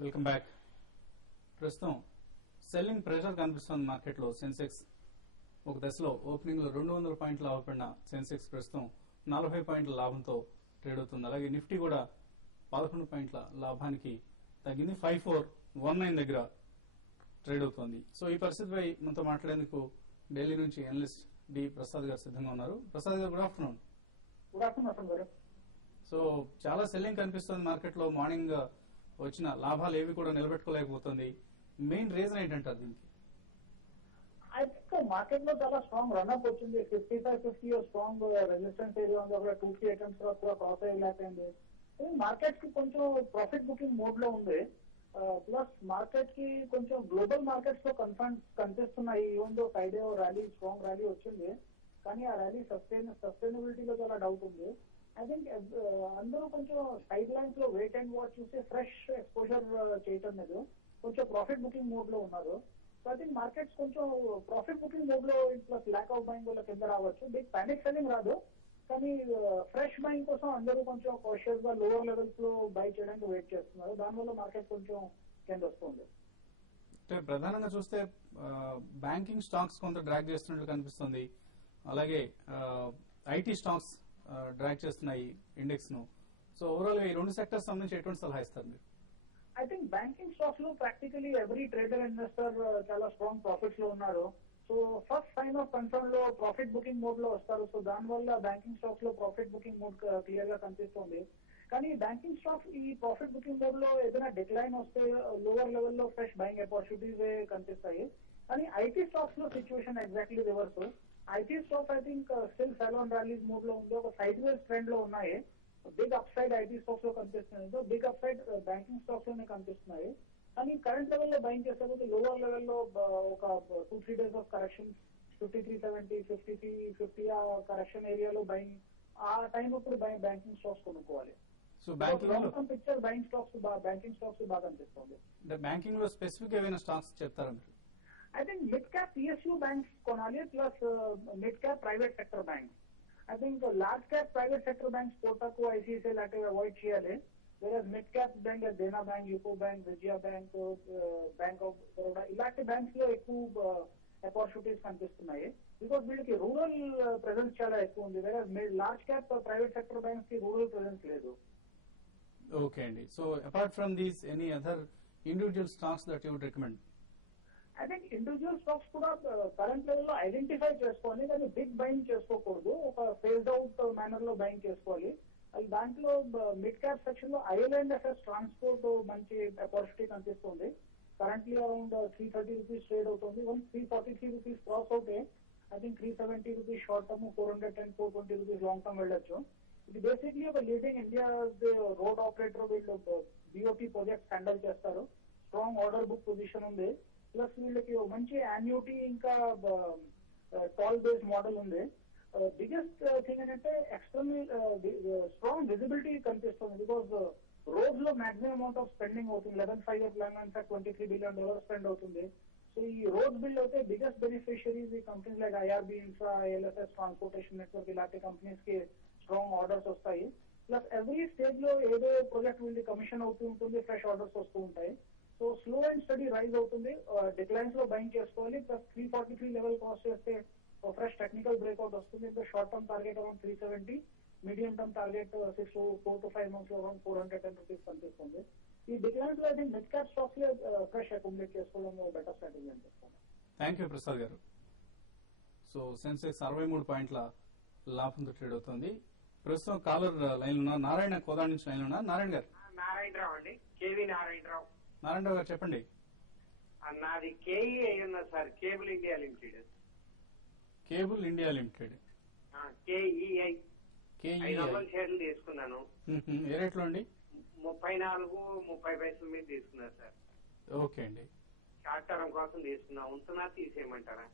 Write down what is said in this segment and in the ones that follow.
Welcome back. ప్రస్తుతం selling pressure కనిపిస్తుంది మార్కెట్లో. సెన్సెక్స్ ఒక దశలో ఓపెనింగ్ లో 200 పాయింట్ల లాభపడిన సెన్సెక్స్ ప్రస్తుతం 40 పాయింట్ల లాభంతో ట్రేడ్ అవుతుంది. అలాగే నిఫ్టీ కూడా 11 పాయింట్ల లాభానికి తగ్గింది, 5419 దగ్గర ట్రేడ్ అవుతోంది. సో ఈ పరిస్థితిపై మనతో మాట్లాడేందుకు ఢిల్లీ నుంచి అనలిస్ట్ డి ప్రసాద్ గారు సిద్ధంగా ఉన్నారు. ప్రసాద్ గారు, గుడ్ ఆఫ్టర్నూన్. గుడ్ ఆఫ్టర్నూన్ గారు. సో చాలా సెల్లింగ్ కనిపిస్తుంది మార్కెట్ లో. మార్నింగ్ వచ్చిన లాభాలు ఏవి కూడా నిలబెట్టుకోలేకపోతుంది. మెయిన్ రీజన్ ఏంటంటారు దీనికి? ఐ థింక్ మార్కెట్ లో చాలా స్ట్రాంగ్ రన్అప్ వచ్చింది. 55-50 స్ట్రాంగ్ రెసిస్టెన్స్ ఏరియా ఉంది. ఒక 2-3 ఐటమ్స్ కూడా క్రాస్ అయ్యలేకపోయింది. మార్కెట్ కి కొంచెం ప్రాఫిట్ బుకింగ్ మోడ్ లో ఉంది. ప్లస్ మార్కెట్ కి కొంచెం గ్లోబల్ మార్కెట్స్ లో కన్సర్న్స్ కనిపిస్తున్నాయి. Even though Friday rally, strong rally వచ్చింది, కానీ ఆ ర్యాలీ సస్టైనబిలిటీలో చాలా డౌట్ ఉంది. ఐ థింక్ అందరూ కొంచెం సైడ్ లైన్స్ లో వెయిట్ అండ్ వాచ్ చూసి ఫ్రెష్ ఎక్స్పోజర్ చేయటం లేదు, కొంచెం ప్రాఫిట్ బుకింగ్ మోడ్ లో ఉన్నారు. సో ఐ థింక్ మార్కెట్స్ కొంచెం ప్రాఫిట్ బుకింగ్ మోడ్ లో ప్లస్ ల్యాక్ ఆఫ్ బయింగ్ వల్ల కింద రావచ్చు. బిగ్ పానిక్ సెల్లింగ్ రాదు, కానీ ఫ్రెష్ బయింగ్ కోసం అందరూ కొంచెం కాషియస్ గా లోవర్ లెవెల్స్ లో బై చేయడానికి వెయిట్ చేస్తున్నారు. దానివల్ల మార్కెట్ కొంచెం కింద వస్తుంది. అంటే ప్రధానంగా చూస్తే బ్యాంకింగ్ స్టాక్స్ కొంత డ్రాగ్ చేస్తున్నట్లు కనిపిస్తుంది. అలాగే ఐటీ స్టాక్స్ డ్రాగ్ చేస్తున్నాయి ఇండెక్స్ ను. సో ఓవరాల్ గా ఈ రెండు సెక్టర్స్ సంబంధించి ఎటువంటి సలహా ఇస్తారు మీరు? ఐ థింక్ బ్యాంకింగ్ స్టాక్స్ లో ప్రాక్టికలీ ఎవ్రీ ట్రేడర్ ఇన్వెస్టర్ చాలా స్ట్రాంగ్ ప్రాఫిట్స్ లో ఉన్నారు. So first sign of concern లో ప్రాఫిట్ బుకింగ్ మోడ్ లో వస్తారు. సో దానివల్ల బ్యాంకింగ్ స్టాక్స్ లో ప్రాఫిట్ బుకింగ్ మోడ్ క్లియర్ గా కనిపిస్తుంది. కానీ బ్యాంకింగ్ స్టాక్స్ ఈ ప్రాఫిట్ బుకింగ్ మోడ్ లో ఏదైనా డిక్లైన్ వస్తే లోవర్ లెవెల్ లో ఫ్రెష్ బయింగ్ ఆపర్చునిటీస్ కనిపిస్తాయి. కానీ ఐటీ స్టాక్స్ లో situation exactly reverse. IT stocks I think still sell on rallies mode లో ఉంది, ఒక సైడ్ వేస్ ట్రెండ్ లో ఉన్నాయి. Big upside IT stocks లో కనిపిస్తుంది, big upside banking stocks లోనే కనిపిస్తున్నాయి. కానీ కరెంట్ లెవెల్ లో బయింగ్ చేసేపోతే లోవర్ లెవెల్ లో ఒక 2-3 డేస్ ఆఫ్ కరెక్షన్ 5370, 5350 ఆ కరెక్షన్ ఏరియాలో బయింగ్, ఆ టైం ఇప్పుడు బ్యాంకింగ్ స్టాక్స్ కొనుక్కోవాలి. So banking picture buying stocks banking stocks బాగా కనిపిస్తుంది. అంటే బ్యాంకింగ్ లో స్పెసిఫిక్ ఏమైనా స్టాక్స్ చెప్తారా మీరు? I think mid cap PSU banks కొనాలి, plus mid cap private sector banks. I think large cap private sector banks Kotak, ICICI లాంటివి అవాయిడ్ చేయాలి. వేరే mid cap bank Dena bank, UCO bank, Vijaya bank, bank of Baroda ఇలాంటి banks లో ఎక్కువ opportunities కనిపిస్తున్నాయి. Because వీళ్ళకి rural presence చాలా ఎక్కువ ఉంది. వేరే large cap private sector banks కి రూరల్ ప్రెసెన్స్ లేదు. ఓకే అండి. So apart from these any other individual stocks that you would recommend? I think individual stocks కూడా కరెంట్ లెవెల్ లో ఐడెంటిఫై చేసుకోవాలి, కానీ బిగ్ బయింగ్ చేసుకోకూడదు. ఒక ఫేజ్ అవుట్ మేనర్ లో బయింగ్ చేసుకోవాలి. దాంట్లో మిడ్ క్యాప్ సెక్షన్ లో IL&FS ట్రాన్స్పోర్ట్ మంచి ఆపర్చునిటీ కనిపిస్తుంది. కరెంట్లీ అరౌండ్ 330 రూపీస్ ట్రేడ్ అవుతుంది. 343 రూపీస్ క్రాస్ అవుతే I think 370 rupees short term, 410, 420 rupees long term వెళ్ళొచ్చు. ఇది బేసిక్లీ ఒక లీడింగ్ ఇండియా రోడ్ ఆపరేటర్. వీళ్ళు BOT ప్రాజెక్ట్స్ హ్యాండిల్ చేస్తారు. స్ట్రాంగ్ ఆర్డర్ బుక్ పొజిషన్ ఉంది. ప్లస్ వీళ్ళకి మంచి యాన్యుటీ ఇంకా టాల్ బేస్ మోడల్ ఉంది. బిగ్గెస్ట్ థింగ్ ఏంటంటే ఎక్స్టర్నల్ స్ట్రాంగ్ విజిబిలిటీ కనిపిస్తుంది. బికాస్ రోడ్స్ లో మాక్సిమం అమౌంట్ ఆఫ్ స్పెండింగ్ అవుతుంది. 11-5 ప్లాన్ అంతా $23 బిలియన్ స్పెండ్ అవుతుంది. సో ఈ రోడ్ బిల్డ్ అయితే బిగ్గెస్ట్ బెనిఫిషియరీస్ ఈ companies like IRB infra, IL&FS transportation network ఇలాంటి కంపెనీస్ కి స్ట్రాంగ్ ఆర్డర్స్ వస్తాయి. ప్లస్ ఎవ్రీ స్టేజ్ లో ఏదో ప్రాజెక్ట్ వీళ్ళకి కమిషన్ అవుతూ ఉంటుంది, ఫ్రెష్ ఆర్డర్స్ వస్తూ ఉంటాయి. So slow and steady rise అవుతుంది. డిక్లైన్స్ లో బయింగ్ చేసుకోవాలి. ప్లస్ 343 లెవెల్ క్రాస్ చేస్తే ఫ్రెష్ టెక్నికల్ బ్రేక్అవుట్ వస్తుంది. ఇంకా short term target around 370, medium term target 4 to 5 months లో అరౌండ్ 410 రూపీస్ కనిపిస్తుంది. ఈ డిక్లైన్స్ లో అయితే మిడ్ క్యాప్ స్టాక్స్ లో ఫ్రెష్ అకామిడేట్ చేసుకోవడం బెటర్ స్ట్రాటజీ అనిపిస్తుంది. థ్యాంక్ యూ ప్రసాద్ గారు. సో సెన్సెక్స్ 63 పాయింట్ల లాభంతో ట్రేడ్ అవుతుంది. ప్రస్తుతం కాలర్ లైన్ ఉన్న నారాయణ కోదాడ నుంచి లైన్ ఉన్నా. నారాయణ గారు. నారాయణరావు అండి, కేవీ నారాయణరావు. నారాయణరావు గారు చెప్పండి. నాది KE అయ్యున్నా sir, cable India limited. Cable India limited, KEI. 500 KEI షేర్లు తీసుకున్నాను. ఏ రేట్లో అండి? 34.30 మీద తీసుకున్నారు సార్. ఓకే అండి. షార్ట్ టర్మ్ కోసం తీసుకున్నా, ఉంటున్నా తీసేయమంటారా?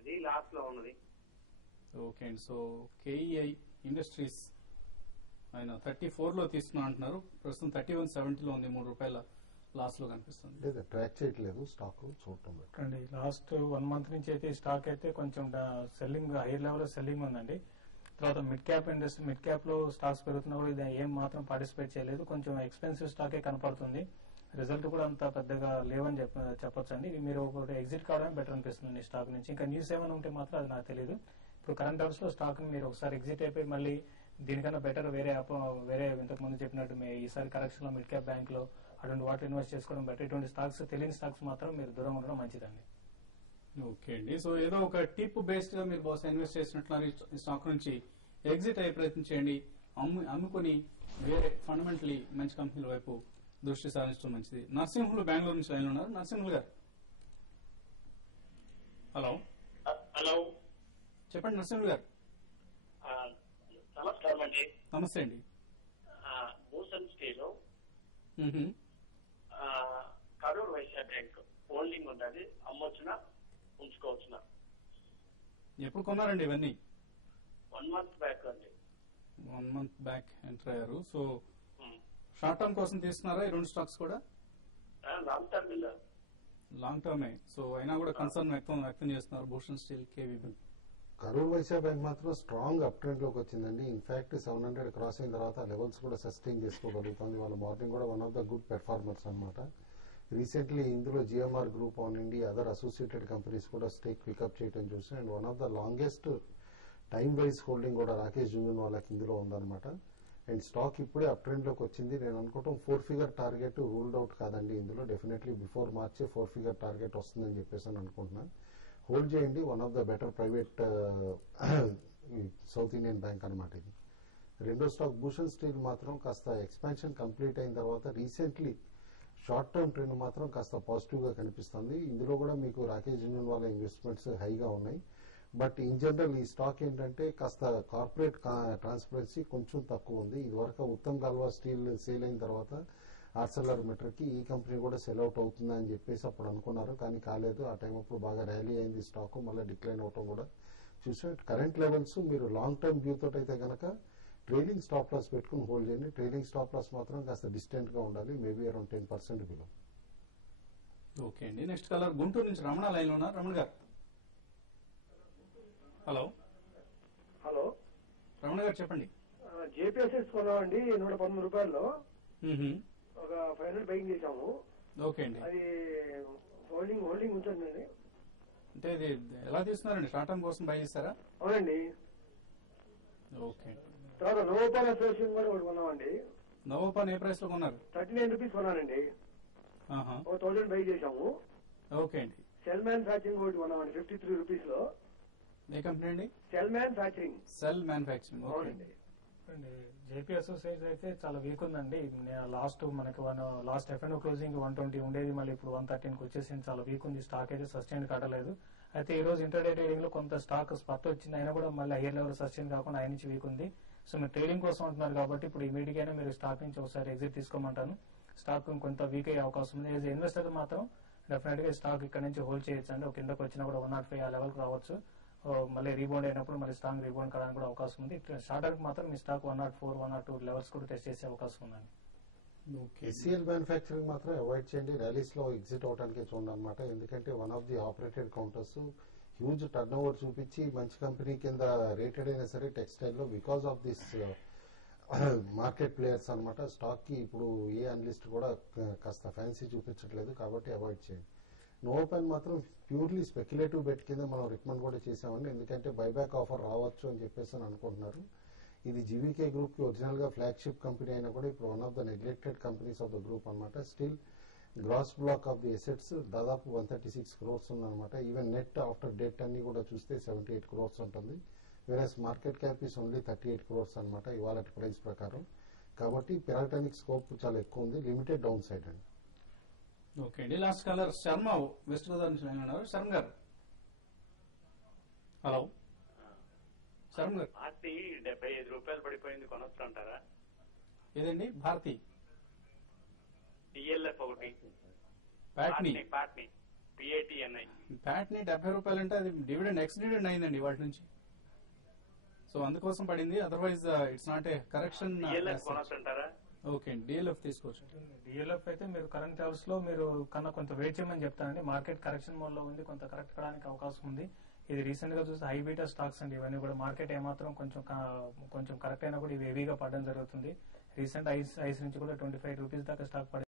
అది లాస్ లో ఉన్నది. ఓకే అండి. సో KEI ఇండస్ట్రీస్ ఆయన 34 లో తీసుకున్నా అంటున్నారు. ప్రస్తుతం 31.70 లో ఉంది. ₹3 లాస్ లో కనిపిస్తుంది. లేదా ట్రాక్ చేయట్లేదు స్టాక్ చూడటం అండి. లాస్ట్ 1 month నుంచి అయితే స్టాక్ అయితే కొంచెం సెల్లింగ్ హైయర్ లెవెల్ లో సెల్లింగ్ ఉందండి. తర్వాత mid cap industry, mid cap లో స్టాక్స్ పెరుగుతున్నా కూడా ఇది ఏం మాత్రం పార్టిసిపేట్ చేయలేదు. కొంచెం ఎక్స్పెన్సివ్ స్టాకే కనపడుతుంది. రిజల్ట్ కూడా అంత పెద్దగా లేవని చెప్పొచ్చు అండి. మీరు ఒకటి ఎగ్జిట్ కావడం బెటర్ అనిపిస్తుంది ఈ స్టాక్ నుంచి. ఇంకా న్యూస్ ఏమైనా ఉంటే మాత్రం అది నాకు తెలియదు. ఇప్పుడు కరెంట్ అవర్స్ లో స్టాక్ ని మీరు ఒకసారి ఎగ్జిట్ అయిపోయి మళ్ళీ దీనికన్నా బెటర్ వేరే ఇంతకు ముందు చెప్పినట్టు ఈసారి కరెక్షన్ లో మిడ్ క్యాప్ బ్యాంక్ లో అటువంటి వాటిలో ఇన్వెస్ట్ చేసుకోవడం బెటర్. ఇటువంటి స్టాక్స్ తెలియని స్టాక్స్ మాత్రం మీరు దూరం ఉండడం మంచిదండి. ఓకే అండి. సో ఏదో ఒక టిప్ బేస్డ్ గా మీరు బహుశా ఇన్వెస్ట్ చేసినట్లు ఈ స్టాక్ నుంచి ఎగ్జిట్ అయ్యే ప్రయత్నం చేయండి. అమ్ముకొని వేరే ఫండమెంటలీ మంచి కంపెనీల వైపు దృష్టి సారించడం మంచిది. నరసింహులు బెంగళూరు నుంచి లైన్ ఉన్నారు. నరసింహులు గారు, హలో. హలో, చెప్పండి నరసింహులు గారు. నమస్కారం అండి. నమస్తే అండి. Bhushan Steel, Karur Vysya Bank holding ఉంటుంది, అమ్మొచ్చునా ఉంచుకోవచ్చునా? ఎప్పుడు కొన్నారండి ఇవన్నీ? 1 month బ్యాక్ అండి. 1 month బ్యాక్ ఎంటర్ అయ్యారు. సో షార్ట్ టర్మ్ కోసం తీసుకున్నారా ఈ రెండు స్టాక్స్ కూడా? లాంగ్ టర్మ్ ఇలా లాంగ్ టర్మే. సో అయినా కూడా కన్సర్న్ వ్యక్తం చేస్తున్నారు Bhushan Steel, KVB. Karur Vysya Bank మాత్రం స్ట్రాంగ్ అప్ ట్రెండ్ లోకి వచ్చిందండి. ఇన్ఫాక్ట్ 700 క్రాస్ అయిన తర్వాత లెవెల్స్ కూడా సస్టైన్ చేసుకోగలుగుతుంది. వాళ్ళ మార్నింగ్ కూడా one of the good performers అనమాట. రీసెంట్లీ ఇందులో జిఎంఆర్ గ్రూప్ అవనండి, అదర్ అసోసియేటెడ్ కంపెనీస్ కూడా స్టేక్ పికప్ చేయడం చూసి, and one of the longest time wise holding కూడా రాకేష్ జున్యూన్ వాళ్ళకి ఇందులో ఉందన్నమాట. అండ్ స్టాక్ ఇప్పుడే అప్ ట్రెండ్ లోకి వచ్చింది. నేను అనుకోవటం 4 figure టార్గెట్ రూల్డ్ అవుట్ కాదండి. ఇందులో డెఫినెట్లీ బిఫోర్ మార్చే 4 figure టార్గెట్ వస్తుందని చెప్పేసి అని అనుకుంటున్నాను. హోల్డ్ చేయండి. One of the better private south Indian bank అనమాట ఇది. రెండో స్టాక్ భూషణ్ స్టీల్ మాత్రం కాస్త ఎక్స్పాన్షన్ కంప్లీట్ అయిన తర్వాత రీసెంట్లీ షార్ట్ టర్మ్ ట్రెండ్ మాత్రం కాస్త పాజిటివ్ గా కనిపిస్తుంది. ఇందులో కూడా మీకు రాకేష్ జున్యూన్ వాళ్ళ ఇన్వెస్ట్మెంట్స్ హైగా ఉన్నాయి. బట్ ఇన్ జనరల్ ఈ స్టాక్ ఏంటంటే కాస్త కార్పొరేట్ ట్రాన్స్పరెన్సీ కొంచెం తక్కువ ఉంది. ఇదివరకు ఉత్తమ్ గల్వా స్టీల్ సేల్ అయిన తర్వాత ఆర్సెలర్ మెటర్ కి ఈ కంపెనీ కూడా సెల్ అవుట్ అవుతుందా అని చెప్పేసి అప్పుడు అనుకున్నారు, కానీ కాలేదు. ఆ టైం అప్పుడు బాగా ర్యాలీ అయింది స్టాక్, మళ్ళీ డిక్లైన్ అవటం కూడా చూసాం. కరెంట్ లెవెల్స్ మీరు లాంగ్ టర్మ్ వ్యూ తోటి అయితే కనుక ట్రైలింగ్ స్టాప్ లాస్ పెట్టుకుని హోల్డ్ చేయండి. ట్రైలింగ్ స్టాప్ లాస్ మాత్రం కాస్త డిస్టెంట్ గా ఉండాలి, మేబీ అరౌండ్ 10% బిలో. ఓకే అండి. నెక్స్ట్ కలర్ గుంటూరు నుంచి రమణ లైన్ లో ఉన్నారు. రమణ గారు, హలో. హలో, రమణ గారు చెప్పండి. జేపీఎస్ఎస్ కొన్నామండి 113 రూపాయల్లో. ఒక 500 బైక్ చేసాము. ఓకే అండి. అది హోల్డింగ్ ఉంటుందండి. అంటే ఇది ఎలా తీసుకున్నారండి? షార్ట్ టర్మ్ కోసం బై చేస్తారా? అవునండి. ఓకే. తర్వాత నోవోపాన్ అసోసియేషన్ కూడా ఒకటి కొన్నామండి. నోవోపాన్ ఏ ప్రైస్ లో కొన్నారు? 39 రూపీస్ కొన్నానండి. ఒక 1000 బై చేసాము. ఓకే అండి. సెల్ మ్యానుఫ్యాక్చరింగ్ ఒకటి కొన్నామండి 53 రూపీస్ లో. ఏ కంపెనీ అండి? Cell manufacturing. Cell manufacturing. అవునండి. జేపీ అసోసియేట్స్ అయితే చాలా వీక్ ఉందండి. లాస్ట్ మనకి లాస్ట్ ఎఫ్ఎన్ఓ క్లోజింగ్ 120 ఉండేది, మళ్ళీ ఇప్పుడు 113కి వచ్చేసింది. చాలా వీక్ ఉంది స్టాక్ అయితే, సస్టైన్ కావట్లేదు. అయితే ఈ రోజు ఇంటర్డే ట్రేడింగ్ లో కొంత స్టాక్ స్పర్ట్ వచ్చింది, అయినా కూడా మళ్ళీ హైయర్ లెవెల్ సస్టైన్ కాకుండా ఆయన నుంచి వీక్ ఉంది. సో మీరు ట్రేడింగ్ కోసం అంటున్నారు కాబట్టి ఇప్పుడు ఇమీడియట్ గానే మీరు స్టాక్ నుంచి ఒకసారి ఎగ్జిట్ తీసుకోమంటాను. స్టాక్ కొంత వీక్ అయ్యే అవకాశం ఉంది. యాజ్ ఇన్వెస్టర్ మాత్రం డెఫినెట్ గా స్టాక్ ఇక్కడ నుంచి హోల్డ్ చేయొచ్చు అండి. ఒక కిందకు వచ్చినా కూడా 105 ఆ లెవెల్ రావచ్చు. మళ్ళీ రీబౌండ్ అయినప్పుడు మళ్ళీ స్ట్రాంగ్ రీబౌండ్ కావడానికి కూడా అవకాశం ఉంది. షార్టర్ మాత్రం మీ స్టాక్ 104, 102 లెవెల్స్ కూడా టెస్ట్ చేసే అవకాశం ఉందండి. ఎస్సీఎల్ మ్యానుఫ్యాక్చరింగ్ మాత్రం అవాయిడ్ చేయండి. ర్యాలీస్ లో ఎగ్జిట్ అవడానికి చూడండి అనమాట. ఎందుకంటే one of the operated counters huge turn over చూపించి మంచి కంపెనీ కింద రేటెడ్ అయినా సరే టెక్స్టైల్ లో because of this market players అనమాట. స్టాక్ కి ఇప్పుడు ఏ అనలిస్ట్ కూడా కాస్త ఫ్యాన్సీ చూపించట్లేదు, కాబట్టి అవాయిడ్ చేయండి. నోవోపాన్ మాత్రం ప్యూర్లీ స్పెక్యులేటివ్ బెట్ కింద మనం రికమెండ్ కూడా చేసామండి. ఎందుకంటే బైబ్యాక్ ఆఫర్ రావచ్చు అని చెప్పేసి అనుకుంటున్నారు. ఇది జీవీకే గ్రూప్ కి ఒరిజినల్ గా ఫ్లాగ్షిప్ కంపెనీ అయినా కూడా ఇప్పుడు one of the neglected companies of the group అనమాట. Still gross block of the assets దాదాపు 136 crores ఉందన్నమాట. ఈవెన్ నెట్ ఆఫ్టర్ డెట్ అన్ని కూడా చూస్తే 78 crores ఉంటుంది. Versus market cap is only 38 crores అనమాట ఇవాళ ప్రైస్ ప్రకారం. కాబట్టి పెరగటానికి స్కోప్ చాలా ఎక్కువ ఉంది, లిమిటెడ్ డౌన్ సైడ్ అండి. ఓకే అండి. Last colour Sharma west Godavari నుంచి లైన్ ఉన్నారు. శర్మ గారు, హలో. శర్మ గారు, భారతి 75 రూపాయలు పడిపోయింది, కొనొచ్చు అంటారా? ఏదండి? భారతి టిఎల్ఎఫ్ ఒకటి, ప్యాట్నీ పిఏటిఎన్ఐ. ప్యాట్నీ 70 రూపాయలు అంటే అది డివిడెండ్ ఎక్స్ డివిడెండ్ అయిందండి వాటి నుంచి. సో అందుకోసం పడింది. Otherwise it's not a correction. కొనొచ్చు అంటారా? ఓకే అండి. డిఎల్ఎఫ్ తీసుకోవచ్చు. డిఎల్ఎఫ్ అయితే మీరు కరెంట్ లెవెల్స్ లో మీరు కన్నా కొంత వెయిట్ చేయమని చెప్తానండి. మార్కెట్ కరెక్షన్ మోడ్ లో ఉంది, కొంత కరెక్ట్ కావడానికి అవకాశం ఉంది. ఇది రీసెంట్ గా చూస్తే హై బీటా స్టాక్స్ అండి ఇవన్నీ కూడా. మార్కెట్ ఏమాత్రం కొంచెం కరెక్ట్ అయినా కూడా ఇవి హెవీగా పడడం జరుగుతుంది. రీసెంట్ ఐస్ నుంచి కూడా 25 రూపీస్ దాకా స్టాక్ పడింది.